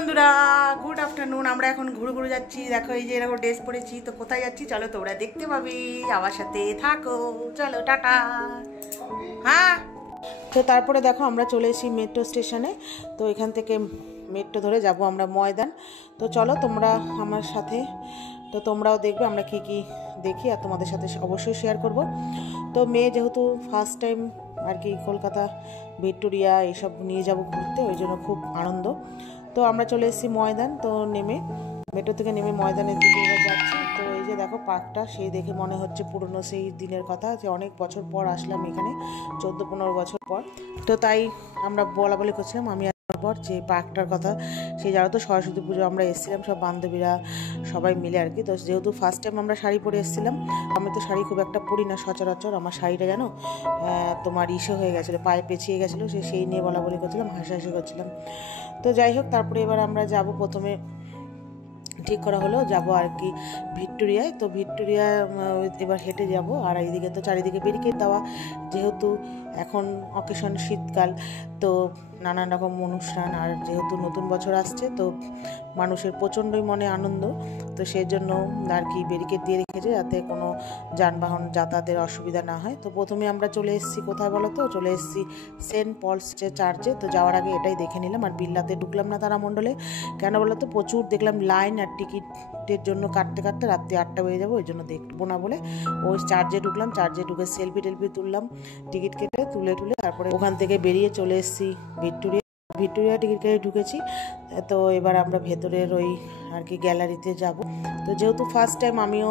বন্ধুরা, good afternoon. আমরা এখন ঘুরে ঘুরে যাচ্ছি। দেখো এই যে এরকম ড্রেস পরেছি। তো কোথায় যাচ্ছি চলো তোমরা দেখতে পাবে, আমার সাথে থাকো। চলো টাটা। হ্যাঁ, তো তারপরে দেখো আমরা চলে এসেছি মেট্রো স্টেশনে। তো এখান থেকে মেট্রো ধরে যাব আমরা ময়দান। তো চলো তোমরা আমার সাথে, তো তোমরাও দেখবে আমরা কি কি দেখি, আর তোমাদের সাথে অবশ্যই শেয়ার করব। তো মেয়ে যেহেতু ফার্স্ট টাইম আর কি কলকাতা ভিক্টোরিয়া এইসব নিয়ে যাব ঘুরতে, ওই জন্য খুব আনন্দ। তো আমরা চলে এসেছি ময়দান। তো নেমে মেট্রো থেকে নেমে ময়দানের দিকে এবার যাচ্ছি। তো এই যে দেখো পার্কটা, সেই দেখে মনে হচ্ছে পুরনো সেই দিনের কথা, যে অনেক বছর পর আসলাম এখানে, 14-15 বছর পর। তো তাই আমরা বলা বলি করছিলাম আমি পর যে পার্কটার কথা। সেই জানো তো সরস্বতী পুজো আমরা এসেছিলাম সব বান্ধবীরা সবাই মিলে আর কি। তো যেহেতু ফার্স্ট টাইম আমরা শাড়ি পরে এসেছিলাম, আমি তো শাড়ি খুব একটা পরি না সচরাচর। আমার শাড়িটা জানো তোমার ইসে হয়ে গেছিলো, পায়ে পেঁচিয়ে গেছিলো, সেই নিয়ে বলা বলি করছিলাম, হাসাহাসি করছিলাম। তো যাই হোক, তারপরে এবার আমরা যাব, প্রথমে ঠিক করা হলো যাব আর কি ভিক্টোরিয়ায়। তো ভিক্টোরিয়া এবার হেঁটে যাব। আর এইদিকে তো চারিদিকে ব্যারিকেড দেওয়া, যেহেতু এখন অকেশন শীতকাল, তো নানান রকম অনুষ্ঠান, আর যেহেতু নতুন বছর আসছে, তো মানুষের প্রচণ্ডই মনে আনন্দ। তো সেই জন্য আর কি ব্যারিকেড দিয়ে রেখেছে, যাতে কোনো যানবাহন যাতায়াতের অসুবিধা না হয়। তো প্রথমে আমরা চলে এসেছি কোথায় বলো তো, চলে এসেছি সেন্ট পলস চার্চে। তো যাওয়ার আগে এটাই দেখে নিলাম। আর বিল্লাতে ঢুকলাম না তারামণ্ডলে, কেন বলো তো, প্রচুর দেখলাম লাইন, আর টিকিটের জন্য কাটতে কাটতে রাত্রি 8টা বেজে যাবো, ওই জন্য দেখবো না বলে ওই চার্চে ঢুকলাম। চার্চে ঢুকে সেলফি টেলফি তুললাম, টিকিট কেটে তুলে তারপরে ওখান থেকে বেরিয়ে চলে এসেছি ভিক্টোরিয়া টিকিট কেটে ঢুকেছি। তো এবার আমরা ভেতরের ওই আর কি গ্যালারিতে যাব। তো যেহেতু ফার্স্ট টাইম আমিও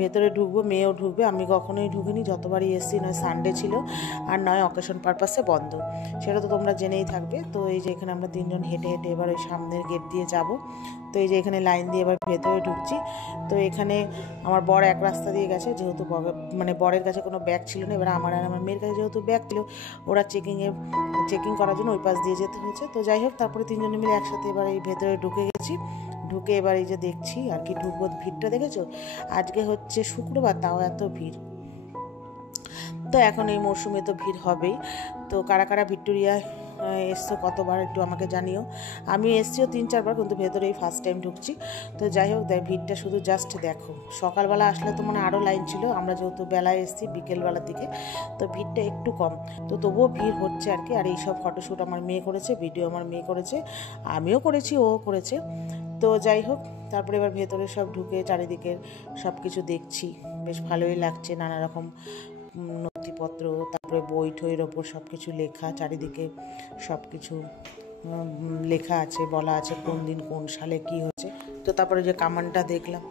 ভেতরে ঢুকবো, মেয়েও ঢুকবে, আমি কখনোই ঢুকিনি, যতবারই এসেছি নয় সানডে ছিল আর নয় অকেশন পারপাসে বন্ধ, সেটা তো তোমরা জেনেই থাকবে। তো এই যে এখানে আমরা তিনজন হেঁটে হেঁটে এবার ওই সামনের গেট দিয়ে যাব। তো এই যে এখানে লাইন দিয়ে এবার ভেতরে ঢুকছি। তো এখানে আমার বর এক রাস্তা দিয়ে গেছে, যেহেতু মানে বরের কাছে কোনো ব্যাগ ছিল না। এবার আমার আর আমার মেয়ের কাছে যেহেতু ব্যাগ ছিল, ওরা চেকিং করার জন্য ওই পাশ দিয়ে যেতে হয়েছে। তো যাই হোক, তারপরে তিনজনে মিলে একসাথে এবার এই ভেতরে ঢুকে গেছি। ঢুকে এবার এই যে দেখছি আর কি ঢুকবো। ভিড়টা দেখেছো, আজকে হচ্ছে শুক্রবার, তাও এত ভিড়। তো এখন এই মরশুমে তো ভিড় হবেই। তো কারা কারা ভিক্টোরিয়া এসছো কতবার একটু আমাকে জানিও। আমি এসছিও 3-4 বার, কিন্তু ভেতরে এই ফার্স্ট টাইম ঢুকছি। তো যাই হোক, ভিড়টা শুধু জাস্ট দেখো। সকালবেলা আসলে তো মানে আরও লাইন ছিল, আমরা যেহেতু বেলায় এসেছি বিকেলবেলার দিকে, তো ভিড়টা একটু কম। তো তবুও ভিড় হচ্ছে আর কি। আর এইসব ফটোশ্যুট আমার মেয়ে করেছে, ভিডিও আমার মেয়ে করেছে, আমিও করেছি, ও করেছে। তো যাই হোক, তারপরে এবার ভেতরে সব ঢুকে চারিদিকের সব কিছু দেখছি, বেশ ভালোই লাগছে। নানা রকম নথিপত্র, তারপরে বই ঠইয়ের ওপর সব কিছু লেখা, চারিদিকে সব কিছু লেখা আছে, বলা আছে কোন দিন কোন সালে কি হচ্ছে। তো তারপরে যে কামানটা দেখলাম,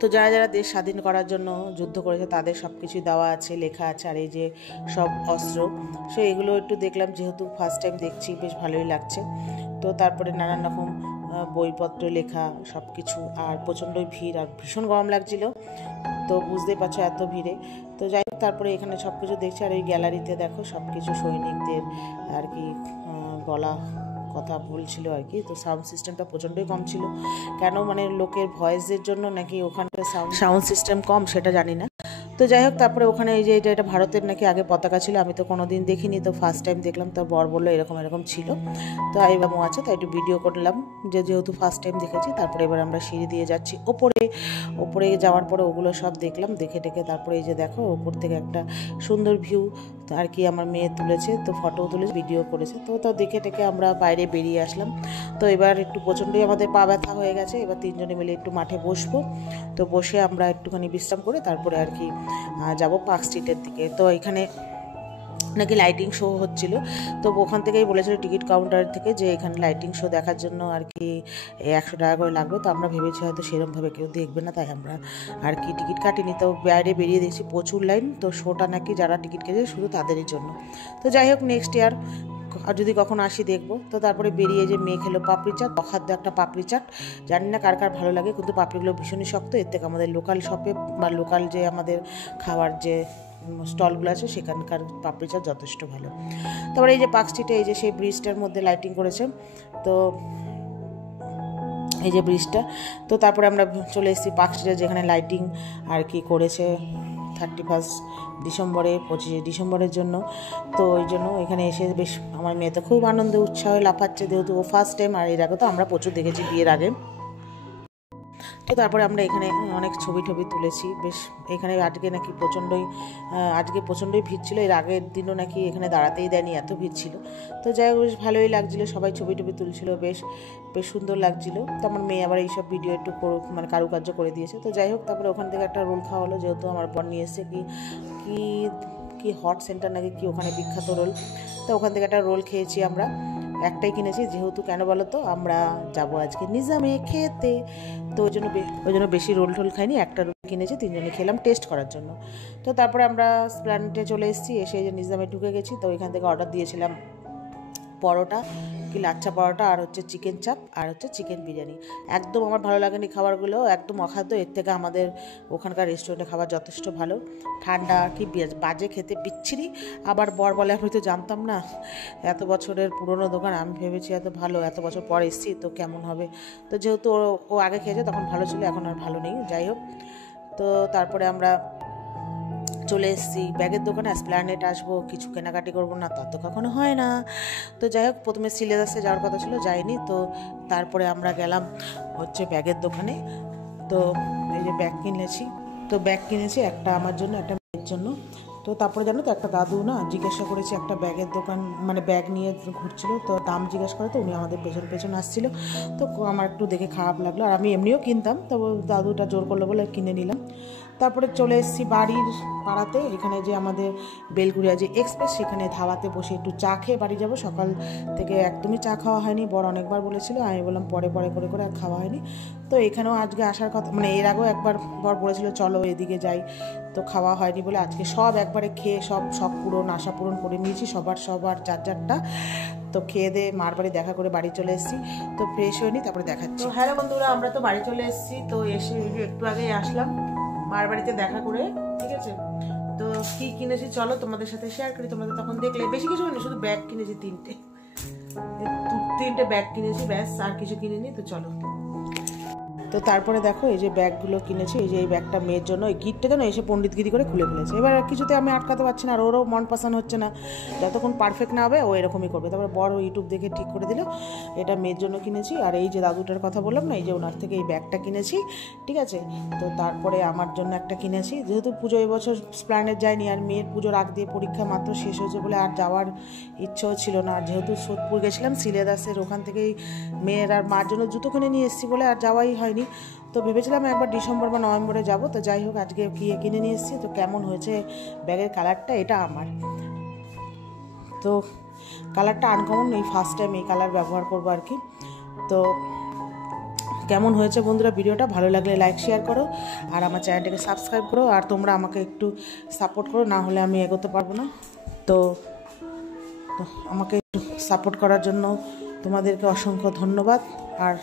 তো যারা যারা দেশ স্বাধীন করার জন্য যুদ্ধ করেছে তাদের সব কিছুই দেওয়া আছে, লেখা আছে। আর এই যে সব অস্ত্র, সো এগুলো একটু দেখলাম, যেহেতু ফার্স্ট টাইম দেখছি, বেশ ভালোই লাগছে। তো তারপরে নানান রকম বইপত্র লেখা সব কিছু, আর প্রচণ্ডই ভিড়, আর ভীষণ গরম লাগছিল। তো বুঝতেই পারছো এত ভিড়ে। তো যাই হোক, তারপরে এখানে সব কিছু দেখছি। আর এই গ্যালারিতে দেখো সব কিছু সৈনিকদের আর কি বলা কথা বলছিল আর কি। তো সাউন্ড সিস্টেমটা প্রচণ্ডই কম ছিল, কেন মানে লোকের ভয়েসের জন্য নাকি ওখানকার সাউন্ড সিস্টেম কম, সেটা জানি না। তো যাই হোক, তারপরে ওখানে এই যে এটা ভারতের নাকি আগে পতাকা ছিল, আমি তো কোনোদিন দেখিনি, তো ফার্স্ট টাইম দেখলাম। তো বর বললো এরকম এরকম ছিল। তো আইবামও আছে, তাই একটু ভিডিও করলাম, যেহেতু ফার্স্ট টাইম দেখেছি। তারপরে এবার আমরা সিঁড়ি দিয়ে যাচ্ছি ওপরে যাওয়ার পরে ওগুলো সব দেখলাম, দেখে তারপরে এই যে দেখো ওপর থেকে একটা সুন্দর ভিউ আর কি আমার মেয়ে তুলেছে, তো ফটো তুলেছে, ভিডিও করেছে। তো দেখে আমরা বাইরে বেরিয়ে আসলাম। তো এবার একটু প্রচণ্ডই আমাদের পা ব্যথা হয়ে গেছে। এবার তিনজনে মিলে একটু মাঠে বসবো। তো বসে আমরা একটুখানি বিশ্রাম করে তারপরে আর কি যাব পার্ক স্ট্রিটের দিকে। তো এখানে নাকি লাইটিং শো হচ্ছিল। তো ওখান থেকেই বলেছিল টিকিট কাউন্টার থেকে যে এখানে লাইটিং শো দেখার জন্য আর কি 100 টাকা করে লাগবে। তো আমরা ভেবেছি হয়তো সেরকমভাবে কেউ দেখবে না, তাই আমরা আর কি টিকিট কাটিনি। তো বাইরে বেরিয়ে দেখছি প্রচুর লাইন। তো শোটা নাকি যারা টিকিট কেটেছে শুধু তাদেরই জন্য। তো যাই হোক, নেক্সট ইয়ার আর যদি কখনো আসি দেখবো। তো তারপরে বেরিয়ে যে মেয়ে খেলো পাপড়ি চাট, অখাদ্য একটা পাপড়ি চাট। জানি না কার কার ভালো লাগে, কিন্তু পাপড়িগুলো ভীষণই শক্ত। এর থেকে আমাদের লোকাল শপে বা লোকাল যে আমাদের খাবার যে স্টলগুলো আছে সেখানকার পাপড়ি চাট যথেষ্ট ভালো। তারপরে এই যে পার্ক স্ট্রিটে এই যে সেই ব্রিজটার মধ্যে লাইটিং করেছে, তো এই যে ব্রিজটা। তো তারপরে আমরা চলে এসেছি পার্ক স্ট্রিটে, যেখানে লাইটিং আর কি করেছে 31 ডিসেম্বরে 25 ডিসেম্বরের জন্য। তো ওই জন্য এখানে এসে বেশ আমার মেয়ে তো খুব আনন্দে উৎসাহে লাফাচ্ছে, যেহেতু ও ফার্স্ট টাইম, আর এর আগে তো আমরা প্রচুর দেখেছি বিয়ের আগে। তো তারপরে আমরা এখানে অনেক ছবি টবি তুলেছি বেশ। এখানে আজকে প্রচণ্ডই ভিড় ছিল, এর আগের দিনও নাকি এখানে দাঁড়াতেই দেয়নি, এত ভিড় ছিল। তো যাই হোক বেশ ভালোই লাগছিলো, সবাই ছবি টবি তুলছিল, বেশ বেশ সুন্দর লাগছিলো। তো আমার মেয়ে আবার এইসব ভিডিও একটু মানে কারুকার্য করে দিয়েছে। তো যাই হোক তারপরে ওখান থেকে একটা রোল খাওয়া হলো, যেহেতু আমার বোন নিয়ে এসছে কি হট সেন্টার নাকি কি ওখানে বিখ্যাত রোল। তো ওখান থেকে একটা রোল খেয়েছি আমরা, একটাই কিনেছি, যেহেতু কেন বলো তো আমরা যাবো আজকে নিজামে খেতে, তো ওই জন্য বেশি রোল টোল খাইনি, একটা রোল কিনেছি, 3 জনে খেলাম টেস্ট করার জন্য। তো তারপরে আমরা প্ল্যানেটে চলে এসেছি, এসে যে নিজামে ঢুকে গেছি। তো এখান থেকে অর্ডার দিয়েছিলাম পরোটা, কি লাচ্ছা পরোটা, আর হচ্ছে চিকেন চাপ, আর হচ্ছে চিকেন বিরিয়ানি। একদম আমার ভালো লাগেনি খাবারগুলো, একদম অখাদ্য। এর থেকে আমাদের ওখানকার রেস্টুরেন্টে খাবার যথেষ্ট ভালো, ঠান্ডা কি বাজে খেতে, বিচ্ছিরি। আবার বর বলে আমি তো জানতাম না, এত বছরের পুরনো দোকান, আমি ভেবেছি এত ভালো, এত বছর পর এসেছি তো কেমন হবে। তো যেহেতু ও আগে খেয়েছে তখন ভালো ছিল, এখন আর ভালো নেই। যাই হোক, তো তারপরে আমরা চলে এসেছি ব্যাগের দোকানে। এসপ্ল্যানেড আসবো, কিছু কেনাকাটি করবো না, তা তো কখনো হয় না। তো যাই হোক, প্রথমে সিলেদাসে যাওয়ার কথা ছিল, যাইনি। তো তারপরে আমরা গেলাম হচ্ছে ব্যাগের দোকানে। তো এই যে ব্যাগ কিনেছি একটা আমার জন্য, একটা মেয়ের জন্য। তো তারপরে জানো তো একটা দাদু না জিজ্ঞাসা করেছে, একটা ব্যাগের দোকান মানে ব্যাগ নিয়ে ঘুরছিল, তো দাম জিজ্ঞাসা করে, তো উনি আমাদের পেছন আসছিল। তো আমার একটু দেখে খারাপ লাগলো, আর আমি এমনিও কিনতাম, তো দাদুটা জোর করলো বলে কিনে নিলাম। তারপরে চলে এসেছি বাড়ির পাড়াতে, এখানে যে আমাদের বেলগুড়িয়া যে এক্সপ্রেস, সেখানে ধাবাতে বসে একটু চা খেয়ে বাড়ি যাব। সকাল থেকে একদমই চা খাওয়া হয়নি, বর অনেকবার বলেছিল, আমি বললাম পরে করে আর খাওয়া হয়নি। তো এখানেও আজকে আসার কথা, মানে এর আগেও একবার বর বলেছিল চলো এদিকে যাই, তো খাওয়া হয়নি বলে আজকে সব একবারে খেয়ে সব আশা পূরণ করে নিয়েছি, সবার চারটা। তো খেয়ে দিয়ে মার বাড়ি দেখা করে বাড়ি চলে এসেছি। তো ফ্রেশ হয়নি, তারপরে দেখাচ্ছি। হ্যালো বন্ধুরা, আমরা তো বাড়ি চলে এসেছি। তো এসে একটু আগেই আসলাম মার বাড়িতে দেখা করে, ঠিক আছে। তো কি কিনেছি চলো তোমাদের সাথে শেয়ার করি, তোমরা তো তখন দেখলে। বেশি কিছু কিনি, শুধু ব্যাগ কিনেছি 3টে ব্যাগ কিনেছি, ব্যাস, আর কিছু কিনিনি। তো চলো, তো তারপরে দেখো এই যে ব্যাগগুলো কিনেছি। এই যে এই ব্যাগটা মেয়ের জন্য, এই গিটটা যেন এসে পণ্ডিতগিরি করে খুলে ফেলেছে। এবার কিছুতে আমি আটকাতে পারছি না, আর ওরও মন পছন্দ হচ্ছে না, যতক্ষণ পারফেক্ট না হবে ও এরকমই করবে। তারপরে বড় ইউটিউব দেখে ঠিক করে দিল, এটা মেয়ের জন্য কিনেছি। আর এই যে দাদুটার কথা বললাম না, এই যে ওনার থেকে এই ব্যাগটা কিনেছি, ঠিক আছে। তো তারপরে আমার জন্য একটা কিনেছি, যেহেতু পুজো এবছর প্ল্যানেট যায়নি, আর মেয়ের পুজোর আগ দিয়ে পরীক্ষা মাত্র শেষ হয়েছে বলে আর যাওয়ার ইচ্ছেও ছিল না। আর যেহেতু সোদপুর গেছিলাম সিলেদাসের, ওখান থেকেই মেয়ের আর মার জন্য জুতো কিনে নিয়ে এসেছি বলে আর যাওয়াই হয়নি। তো ভেবেছিলাম একবার ডিসেম্বর বা নভেম্বরে যাব। তো যাই হোক, আজকে কিনে নিয়ে এসেছি। তো কেমন হয়েছে ব্যাগের কালারটা, এটা আমার তো কালারটা আনকমন, এই ফার্স্ট টাইম এই কালার ব্যবহার করবো আর কি। তো কেমন হয়েছে বন্ধুরা ভিডিওটা, ভালো লাগলে লাইক শেয়ার করো, আর আমার চ্যানেলটাকে সাবস্ক্রাইব করো, আর তোমরা আমাকে একটু সাপোর্ট করো, না হলে আমি এগোতে পারবো না। তো আমাকে একটু সাপোর্ট করার জন্য তোমাদেরকে অসংখ্য ধন্যবাদ। আর